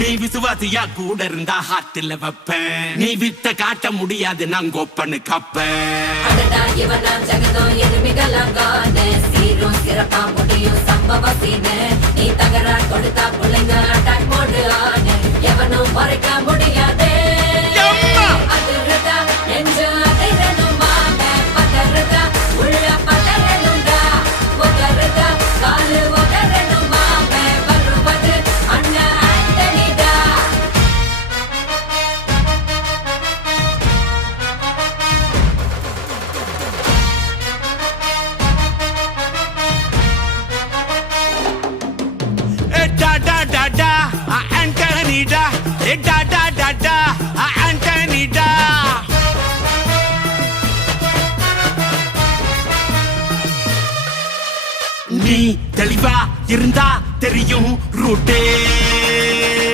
நீ விசுவாசியா கூட இருந்தா ஹார்ட்ல வைப்பேன். நீ வித்த காட்ட முடியாது நான் கோப்பனு கப்பேன். சீரும் சிறப்பா முடியும் சம்பவ சீனு. நீ தகராறு கொடுத்தா பிள்ளைங்க அட்டாக் மோடு ஆனு. எவனும் மறைக்க முடியாதே. அதிரதா நெஞ்சு அதிரணும் மாம. பதறதா உள்ள பதறணும்டா. உதறதா காலு உதறணும் மாம. வருவது அண்ணன் ஆண்டனிடா. Da da da da, Anthony da. Da da da da, Anthony da. நீ தெளிவா இருந்தா தெரியும் ரூட்டே.